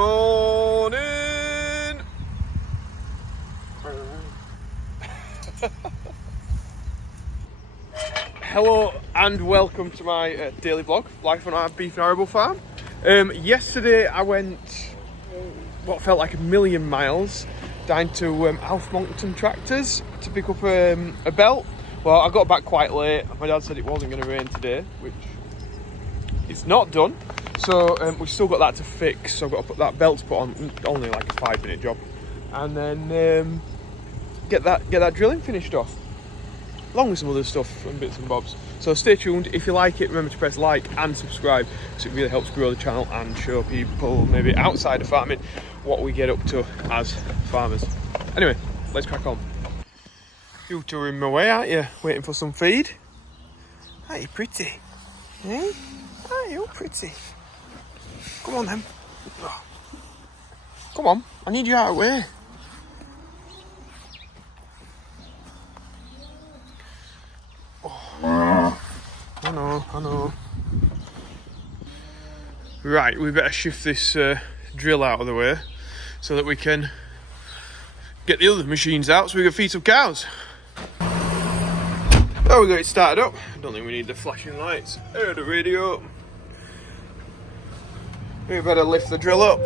morning. Hello and welcome to my daily vlog, life on our beef and arable farm. Yesterday I went what felt like a million miles down to Alf Monkton Tractors to pick up a belt. Well, I got back quite late. My dad said it wasn't going to rain today, which it's not done. So we've still got that to fix. So I've got to put that belt to put on, only like a 5-minute job, and then get that drilling finished off, along with some other stuff and bits and bobs. So stay tuned. If you like it, remember to press like and subscribe, because it really helps grow the channel and show people maybe outside of farming what we get up to as farmers. Anyway, let's crack on. You two are in my way, aren't you? Waiting for some feed. Aren't you pretty? Eh? Aren't you pretty? Come on then. Oh. Come on, I need you out of the way. Oh. I know. Right, we better shift this drill out of the way so that we can get the other machines out so we can feed some cows. Oh, we got it started up. I don't think we need the flashing lights. Heard the radio. We better lift the drill up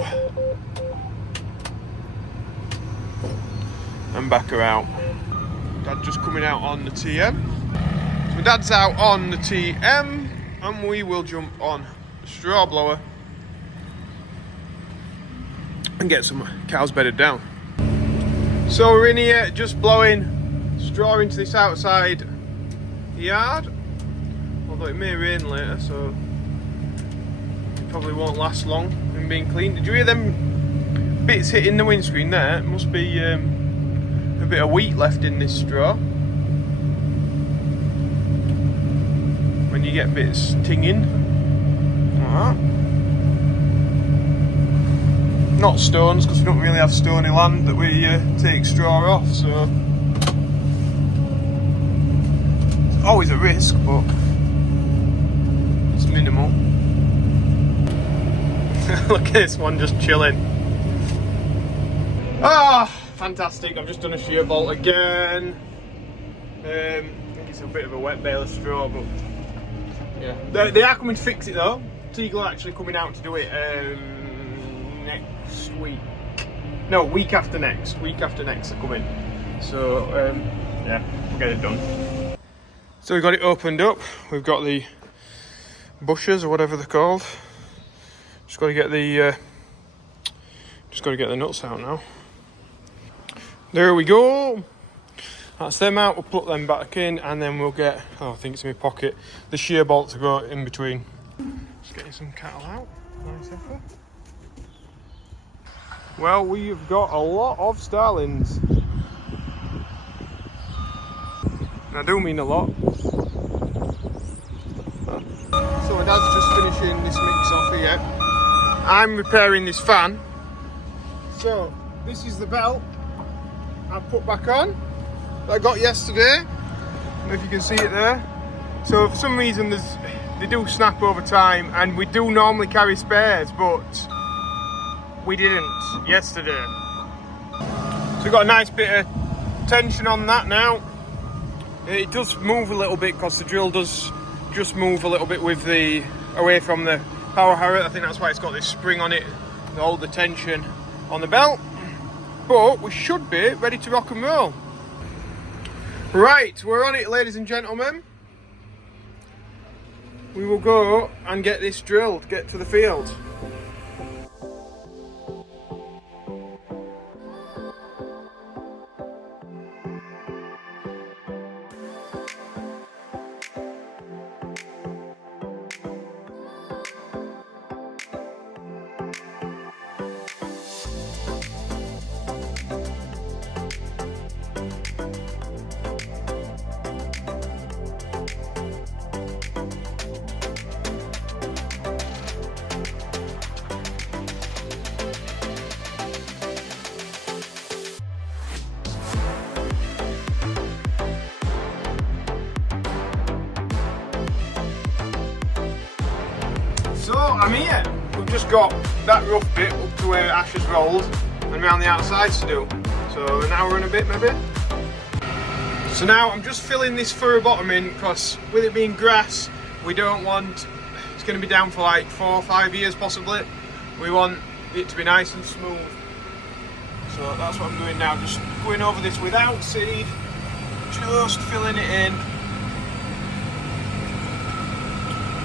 and back her out. Dad just coming out on the TM. So Dad's out on the TM and we will jump on the straw blower and get some cows bedded down. So we're in here just blowing straw into this outside yard, although it may rain later, so it probably won't last long in being cleaned. Did you hear them bits hitting the windscreen there? It must be a bit of wheat left in this straw. When you get bits tinging like that. Not stones, because we don't really have stony land that we take straw off, so it's always a risk, but it's minimal. Look at this one just chilling. Ah, fantastic. I've just done a shear bolt again. I think it's a bit of a wet bale of straw, but yeah. They are coming to fix it though. Teagle are actually coming out to do it next week. No, week after next. Week after next they're coming. So, yeah, we'll get it done. So we've got it opened up. We've got the bushes or whatever they're called. Just got to get the nuts out now. There we go. That's them out. We'll put them back in, and then we'll get, oh, I think it's in my pocket, the shear bolt to go in between. Just getting some cattle out. Nice effort. Well, we've got a lot of starlings. I do mean a lot. So my dad's just finishing this mix off here. I'm repairing this fan. So this is the belt I've put back on that I got yesterday. I don't know if you can see it there. So for some reason they do snap over time, and we do normally carry spares, but we didn't yesterday. So we've got a nice bit of tension on that now. It does move a little bit because the drill does just move a little bit with the away from the power harrier. I think that's why it's got this spring on it to hold the tension on the belt. But we should be ready to rock and roll. Right, we're on it, ladies and gentlemen. We will go and get this drilled, get to the field. So I'm here. We've just just got that rough bit up to where Ash has rolled and around the outsides to do. So an hour and a bit maybe. So now I'm just filling this furrow bottom in because with it being grass, we don't want, it's going to be down for like 4 or 5 years possibly. We want it to be nice and smooth. So that's what I'm doing now, just going over this without seed, just filling it in.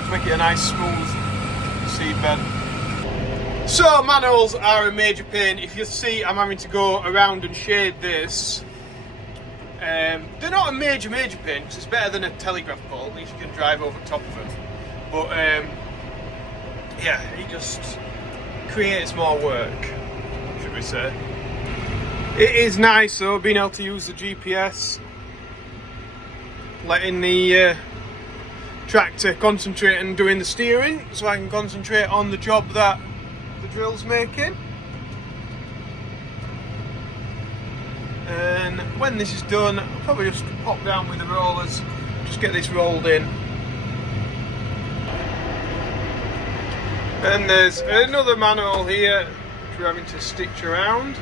To make it a nice smooth seed bed. So manholes are a major pain. If you see, I'm having to go around and shade this. They're not a major pain because it's better than a telegraph pole, at least you can drive over top of them. But yeah, it just creates more work, should we say. It is nice though, being able to use the GPS, letting the tractor concentrate and doing the steering, so I can concentrate on the job that the drill's making. And when this is done, I'll probably just pop down with the rollers, just get this rolled in. And there's another manhole here which we're having to stitch around.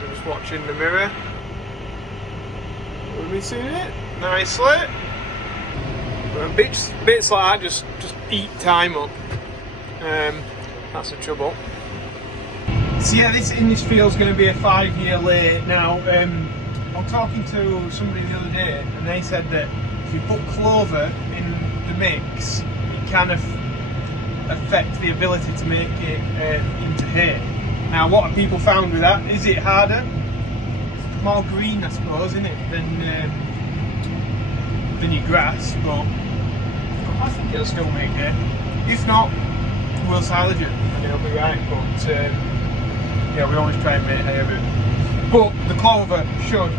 I'm just watching the mirror. We've been seeing it nicely. But bits like that just eat time up. That's the trouble. So yeah, this field is going to be a 5-year lay. Now, I was talking to somebody the other day, and they said that if you put clover in the mix, it can affect the ability to make it into hay. Now, what have people found with that? Is it harder? It's more green, I suppose, isn't it, than your grass? But I think it'll still make hay. If not, we'll silage it, and it'll be right. But yeah, we always try and make hay of it. But the clover should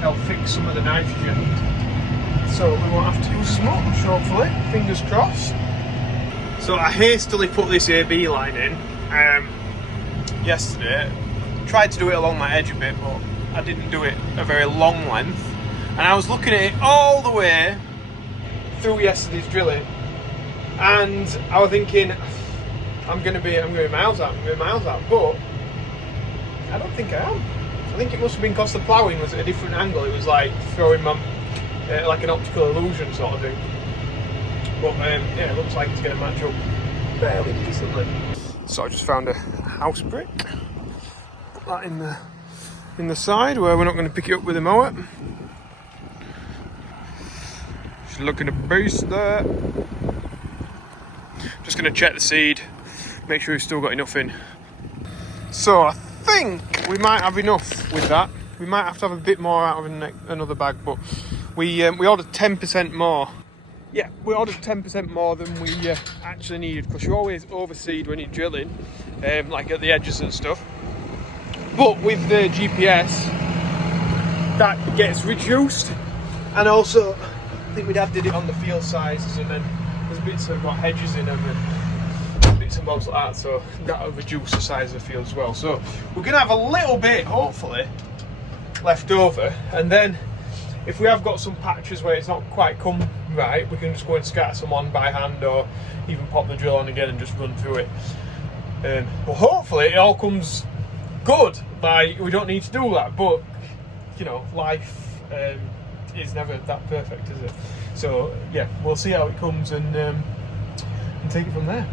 help fix some of the nitrogen, so we won't have to use as much, hopefully, fingers crossed. So I hastily put this AB line in yesterday. Tried to do it along my edge a bit, but I didn't do it a very long length. And I was looking at it all the way through yesterday's drilling, and I was thinking, I'm going to be miles out, but I don't think I am. I think it must have been because the ploughing was at a different angle. It was like throwing my, like an optical illusion sort of thing. But yeah, it looks like it's going to match up fairly decently. So I just found a house brick. Put that in the side where we're not going to pick it up with a mower. Just looking at base there. Just going to check the seed. Make sure we've still got enough in. So I think we might have enough with that. We might have to have a bit more out of another bag, but we ordered 10% more. Yeah, we ordered 10% more than we actually needed, because you always overseed when you're drilling, like at the edges and stuff. But with the GPS, that gets reduced, and also I think my dad did it on the field sizes, and then there's bits that have got hedges in them and bits and bobs like that, so that'll reduce the size of the field as well. So we're going to have a little bit, hopefully, left over, and then if we have got some patches where it's not quite come right, we can just go and scatter some on by hand, or even pop the drill on again and just run through it. But hopefully it all comes good. Like, we don't need to do that, but you know, life is never that perfect, is it? So yeah, we'll see how it comes and take it from there.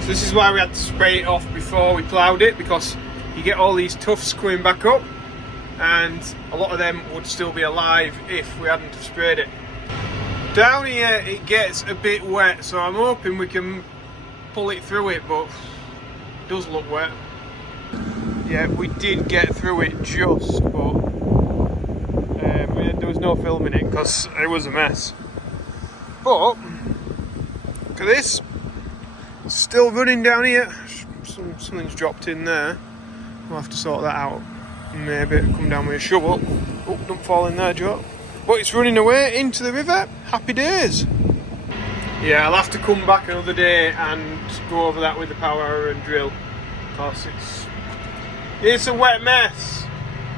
So this is why we had to spray it off before we ploughed it, because you get all these tufts coming back up, and a lot of them would still be alive if we hadn't sprayed it. Down here it gets a bit wet, so I'm hoping we can pull it through it, but it does look wet. Yeah, we did get through it just, but there was no filming it because it was a mess. But look at this, it's still running down here. Something's dropped in there. We'll have to sort that out. Maybe come down with a shovel. Oh, don't fall in there, Joe. But it's running away into the river. Happy days. Yeah, I'll have to come back another day and go over that with the power and drill, because it's a wet mess.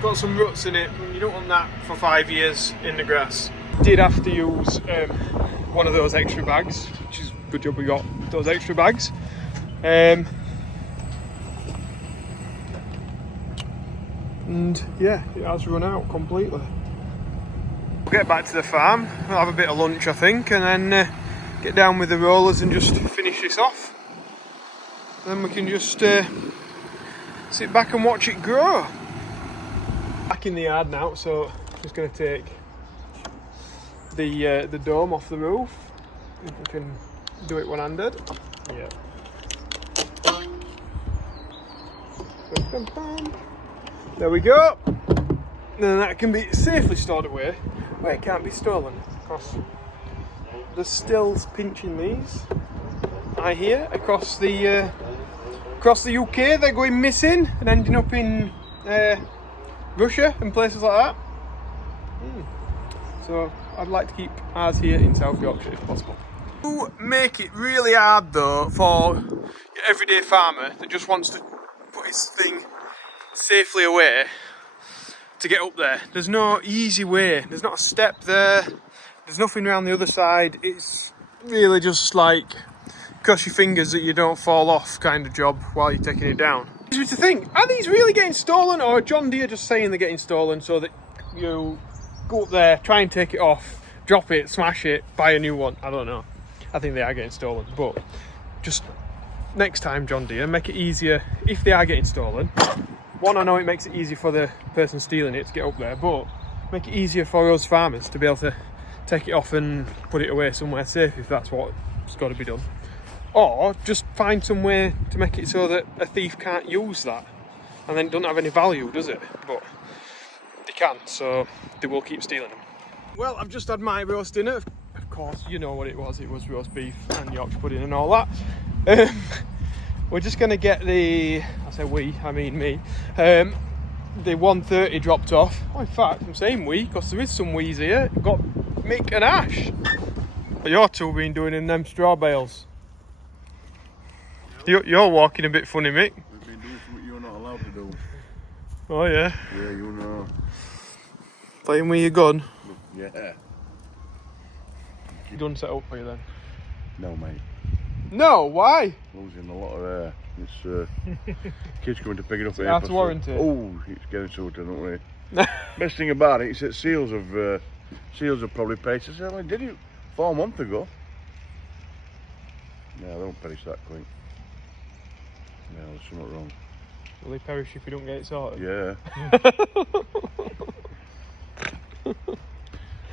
Got some ruts in it, and you don't want that for 5 years in the grass. did have to use one of those extra bags, which is good job we got those extra bags. And yeah, it has run out completely. We'll get back to the farm, we'll have a bit of lunch I think, and then get down with the rollers and just finish this off. Then we can just sit back and watch it grow. Back in the yard now, so just going to take the dome off the roof. If we can do it one-handed. Yeah. There we go. Then that can be safely stored away where it can't be stolen. Because there's stills pinching these. I hear across the UK they're going missing and ending up in Russia and places like that. So I'd like to keep ours here in South Yorkshire if possible. To make it really hard though for your everyday farmer that just wants to put his thing safely away to get up there. There's no easy way, there's not a step there, there's nothing around the other side. It's really just like cross your fingers that you don't fall off kind of job while you're taking it down. It's me to think, are these really getting stolen, or John Deere just saying they're getting stolen so that you go up there, try and take it off, drop it, smash it, buy a new one? I don't know. I think they are getting stolen, but just next time, John Deere, make it easier if they are getting stolen. One, I know it makes it easier for the person stealing it to get up there, but make it easier for us farmers to be able to take it off and put it away somewhere safe if that's what's got to be done. Or just find some way to make it so that a thief can't use that, and then it doesn't have any value, does it? But they can, so they will keep stealing them. Well, I've just had my roast dinner. Of course, you know what it was roast beef and Yorkshire pudding and all that. We're just going to get the, I say we, I mean me, the 130 dropped off. Oh, in fact, I'm saying we, because there is some we's here. We've got Mick and Ash. Your two been doing in them straw bales. You're walking a bit funny, Mick. We've been doing something you're not allowed to do. Oh, yeah? Yeah, you know. Playing with your gun? Yeah. You done set up for you then? No, mate. No, why? Losing a lot of air. It's kids coming to pick it up. Out of warranty? Oh, it's getting sorted, don't we? Best thing about it is that seals have probably paid. I said, I did it 4 months ago. Yeah, they don't perish that quick. Yeah, there's something wrong. Will they perish if you don't get it sorted? Yeah.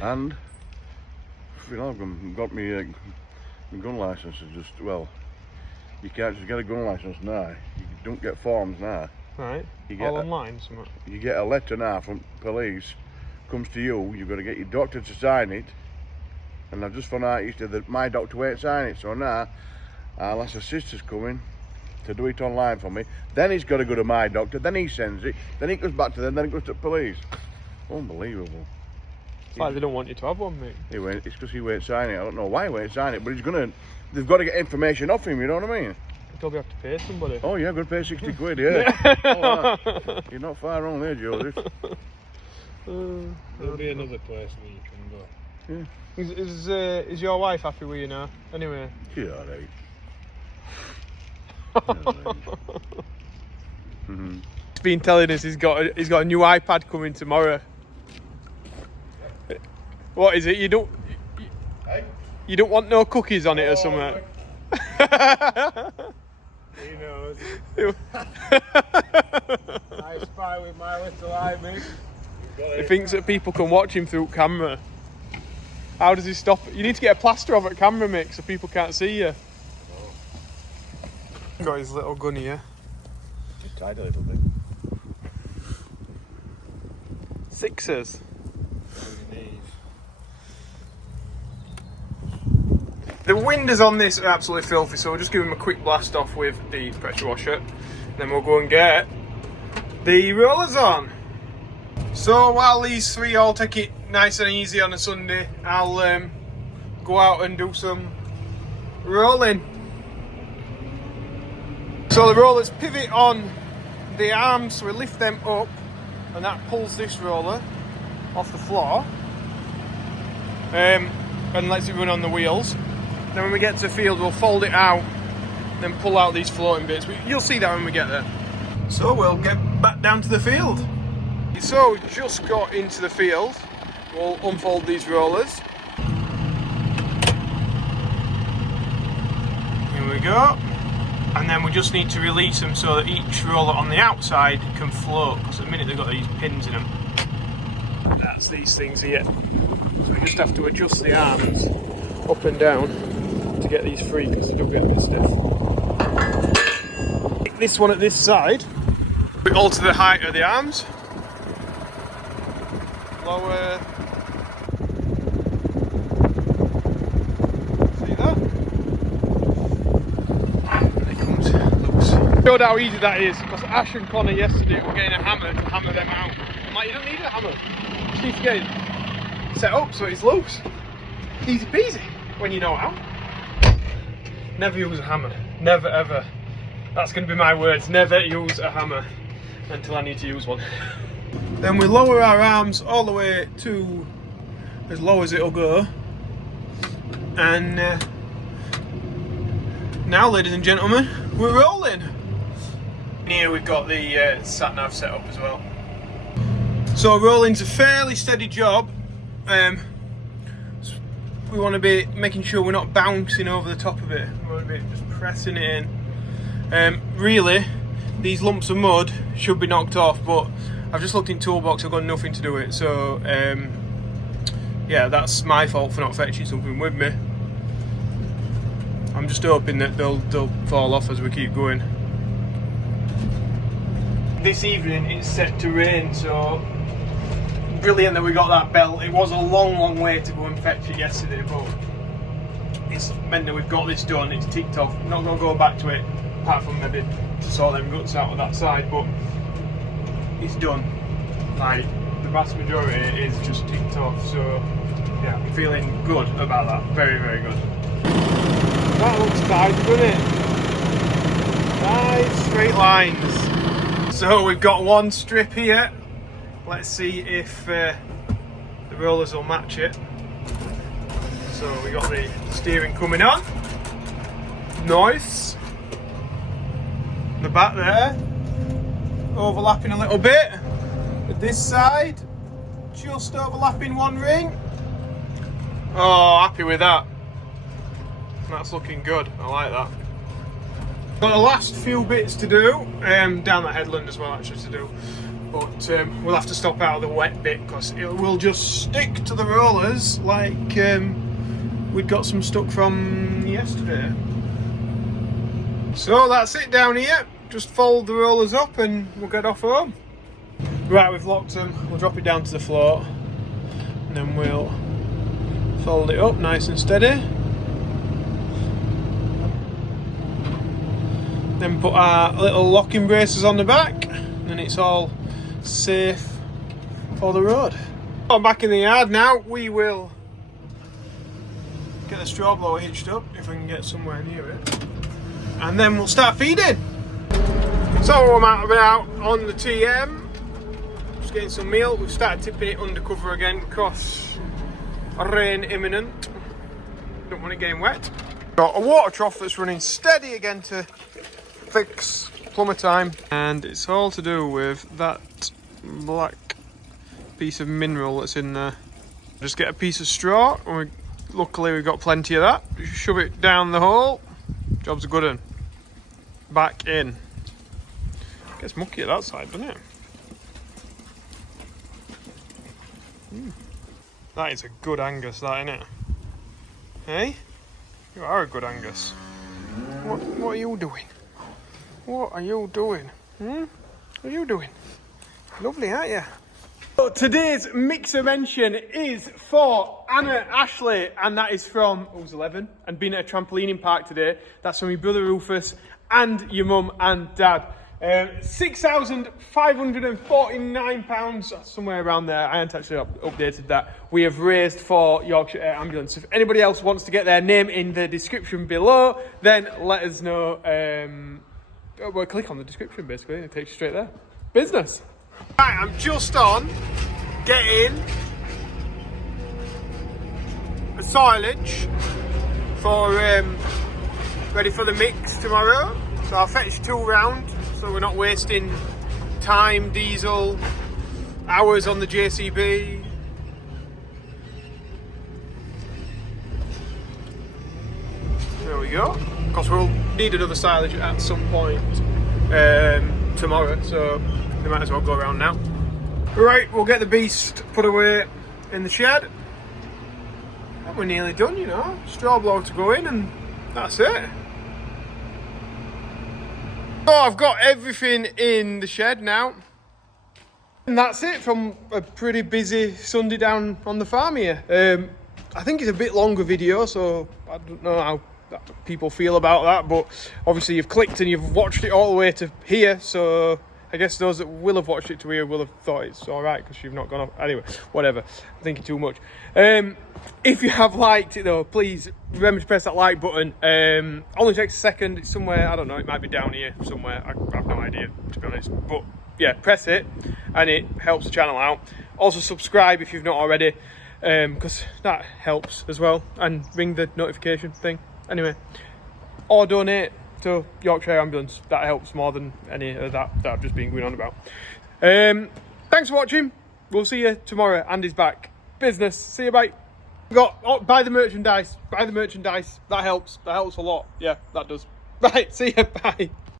And you know, I've got me gun license. Is just, well, you can't just get a gun license now. You don't get forms now. Right. You get all online, something. You get a letter now from police, comes to you. You've got to get your doctor to sign it. And I've just found out yesterday that my doctor won't sign it. So now I'll ask the sister's coming to do it online for me. Then he's got to go to my doctor. Then he sends it. Then it goes back to them. Then it goes to police. Unbelievable. It's like they don't want you to have one, mate. It's because he won't sign it. I don't know why he won't sign it, but they've got to get information off him, you know what I mean? You probably have to pay somebody. Oh yeah, got to pay 60 quid, yeah. Oh, you're not far wrong there, Joseph. There'll be another place where you can go. Yeah. Is your wife happy with you now? Anyway. Yeah, alright. He's been telling us he's got a new iPad coming tomorrow. What is it? You don't want no cookies on it or something? He knows. I spy with my little eye, mate. He thinks that people can watch him through camera. How does he stop it? You need to get a plaster of it camera, Mick, so people can't see you. Got his little gun here. Just tied a little bit. Sixers. The windows on this are absolutely filthy, so we'll just give them a quick blast off with the pressure washer. Then we'll go and get the rollers on. So while these three all take it nice and easy on a Sunday, I'll go out and do some rolling. So the rollers pivot on the arms, so we lift them up, and that pulls this roller off the floor. and lets it run on the wheels. Then when we get to the field, we'll fold it out, then pull out these floating bits. You'll see that when we get there. So we'll get back down to the field. So we've just got into the field. We'll unfold these rollers. Here we go. And then we just need to release them so that each roller on the outside can float, because at the minute they've got these pins in them. That's these things here. So we just have to adjust the arms up and down to get these free, because they do get a bit stiff. Take this one at this side. We alter the height of the arms. Lower. See that? And it comes loose. Showed how easy that is, because Ash and Connor yesterday were getting a hammer to hammer them out. I'm like, you don't need a hammer. You just need to get it set up so it's loose. Easy peasy when you know how. Never use a hammer. Never ever. That's going to be my words. Never use a hammer until I need to use one. Then we lower our arms all the way to as low as it'll go. And now, ladies and gentlemen, we're rolling. Here we've got the sat nav set up as well. So rolling's a fairly steady job. We want to be making sure we're not bouncing over the top of it. We want to be just pressing it in. Really, these lumps of mud should be knocked off, but I've just looked in toolbox, I've got nothing to do it, so yeah, that's my fault for not fetching something with me. I'm just hoping that they'll fall off as we keep going. This evening it's set to rain, so brilliant that we got that belt. It was a long way to go and fetch it yesterday, but it's meant that we've got this done. It's ticked off. I'm not going to go back to it, apart from maybe to sort them guts out of that side, but it's done. Like, the vast majority is just ticked off, so yeah, I'm feeling good about that. Very good. That looks tight, doesn't it? Nice straight lines. So we've got one strip here. Let's see if the rollers will match it. So we got the steering coming on. Nice. The back there, overlapping a little bit. With this side, just overlapping one ring. Oh, happy with that. That's looking good. I like that. Got the last few bits to do, down that headland as well actually to do. But we'll have to stop out of the wet bit because it will just stick to the rollers like we'd got some stuck from yesterday. So that's it down here. Just fold the rollers up and we'll get off home. Right, we've locked them. We'll drop it down to the floor and then we'll fold it up nice and steady. Then put our little locking braces on the back and it's all safe for the road. I'm back in the yard now. We will get the straw blower hitched up if I can get somewhere near it, and then we'll start feeding. So I'm out on the TM, just getting some meal. We've started tipping it undercover again because rain imminent. Don't want it getting wet. Got a water trough that's running steady again to fix plumber time, and it's all to do with that black piece of mineral that's in there. Just get a piece of straw, and luckily we've got plenty of that. Just shove it down the hole. Job's a good one. Back in. Gets mucky at that side, doesn't it? That is a good Angus, that, isn't it? Hey? You are a good Angus. What are you doing? What are you doing? What are you doing? Lovely, aren't you? So today's mixer mention is for Anna Ashley, and that is from, who's 11, and been at a trampolining park today. That's from your brother Rufus and your mum and dad. £6,549, somewhere around there. I haven't actually updated that. We have raised for Yorkshire Air Ambulance. If anybody else wants to get their name in the description below, then let us know. Well, click on the description basically and it takes you straight there. Business. Right, I'm just on getting silage for ready for the mix tomorrow. So I'll fetch 2 round, so we're not wasting time, diesel, hours on the JCB. There we go. Of course, we'll need another silage at some point tomorrow, so we might as well go around now. Right, we'll get the beast put away in the shed. And we're nearly done, you know. Straw blow to go in, and that's it. So I've got everything in the shed now. And that's it from a pretty busy Sunday down on the farm here. I think it's a bit longer video, so I don't know how people feel about that, but obviously you've clicked and you've watched it all the way to here, so I guess those that will have watched it to here will have thought it's alright because you've not gone off. Anyway, whatever, I'm thinking too much. If you have liked it though, please remember to press that like button. Only takes a second. It's somewhere, I don't know, it might be down here somewhere. I have no idea, to be honest, but yeah, press it and it helps the channel out. Also subscribe if you've not already, because that helps as well, and ring the notification thing. Anyway, or donate to Yorkshire Air Ambulance. That helps more than any of that I've just been going on about. Thanks for watching. We'll see you tomorrow. Andy's back. Business. See you, bye. Buy the merchandise. Buy the merchandise. That helps. That helps a lot. Yeah, that does. Right, see you. Bye.